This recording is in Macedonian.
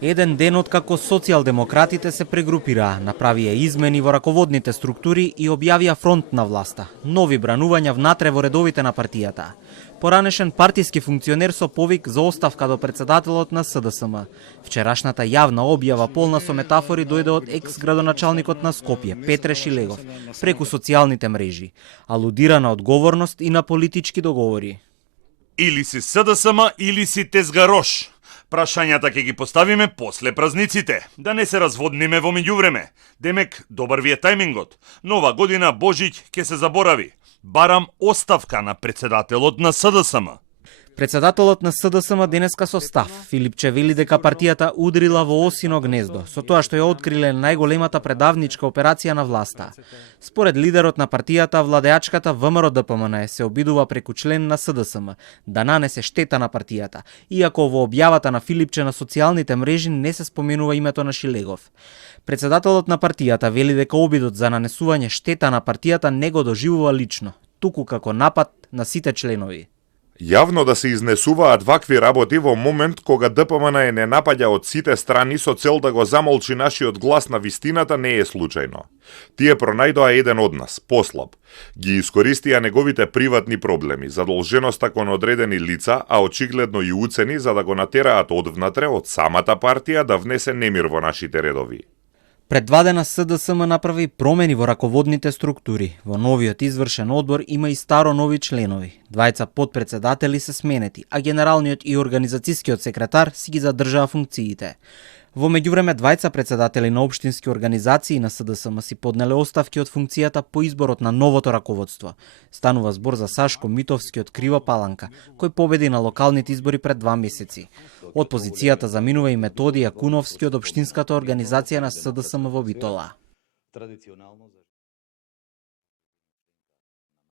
Еден ден откако социјалдемократите се прегрупираа, направија измени во раководните структури и објавија фронт на власта. Нови бранувања внатре во редовите на партијата. Поранешен партиски функционер со повик за оставка до председателот на СДСМ. Вчерашната јавна објава полна со метафори дојде од екс-градоначалникот на Скопје, Петре Шилегов, преку социјалните мрежи. Алудира на одговорност и на политички договори. Или си СДСМ, или си тезгарош. Прашањата ќе ги поставиме после празниците, да не се разводниме во меѓувреме. Демек, добар ви е тајмингот. Нова година, Божиќ ќе се заборави. Барам оставка на председателот на СДСМ. Председателот на СДСМ денеска со став. Филипче вели дека партијата удрила во осино гнездо, со тоа што ја откриле најголемата предавничка операција на власта. Според лидерот на партијата, владеачката ВМРО-ДПМН се обидува преку член на СДСМ да нанесе штета на партијата, иако во објавата на Филипче на социјалните мрежи не се споменува името на Шилегов. Председателот на партијата вели дека обидот за нанесување штета на партијата не го доживува лично, туку како напад на сите членови. Јавно да се изнесуваат вакви работи во момент кога ДПМН не напаѓа од сите страни со цел да го замолчи нашиот глас на вистината не е случајно. Тие пронајдоа еден од нас, послаб. Ги искористија неговите приватни проблеми, задолженоста кон одредени лица, а очигледно и уцени за да го натераат одвнатре од самата партија да внесе немир во нашите редови. Пред 2 дена СДСМ направи промени во раководните структури. Во новиот извршен одбор има и старо нови членови. 2 подпредседатели се сменети, а генералниот и организацијскиот секретар си ги задржаа функциите. Во меѓувреме 2 председатели на општински организации на СДСМ си поднеле оставки од функцијата по изборот на новото раководство. Станува збор за Сашко Митовски од Крива Паланка, кој победи на локалните избори пред 2 месеци. Од позицијата заминува и Методи Јакуновски од општинската организација на СДСМ во Битола.